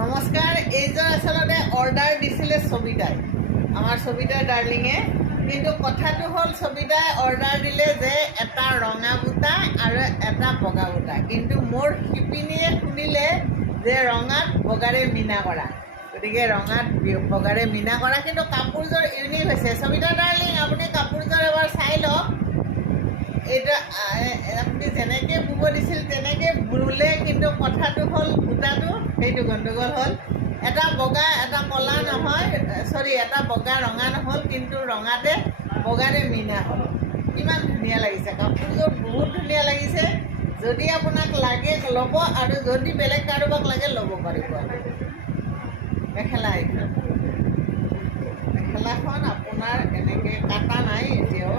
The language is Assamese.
নমস্কাৰ। এইজন আচলতে অৰ্ডাৰ দিছিলে সবিতাই, আমাৰ সবিতাৰ ডাৰ্লিঙে। কিন্তু কথাটো হ'ল সবিতাই অৰ্ডাৰ দিলে যে এটা ৰঙা বুটা আৰু এটা বগা বুটা, কিন্তু মোৰ শিপিনীয়ে শুনিলে যে ৰঙাত বগাৰে মীনা কৰা, গতিকে ৰঙাত বগাৰে মীনা কৰা। কিন্তু কাপোৰযোৰ ইউনিক হৈছে। সবিতা ডাৰ্লিং, আপুনি কাপোৰযোৰ এবাৰ চাই লওক। এইটো আপুনি যেনেকৈ বুব দিছিল তেনেকৈ বুলে, কিন্তু কথাটো হ'ল বুটাটো সেইটো গণ্ডগোল হ'ল। এটা বগা এটা ক'লা নহয়, এটা বগা ৰঙা নহ'ল, কিন্তু ৰঙাতে বগাৰে মীনা হ'ল। কিমান ধুনীয়া লাগিছে কাপোৰযোৰ, বহুত ধুনীয়া লাগিছে। যদি আপোনাক লাগে ল'ব, আৰু যদি বেলেগ কাৰোবাক লাগে ল'ব পাৰিব। মেখেলাখন আপোনাৰ এনেকৈ কাটা নাই এতিয়াও।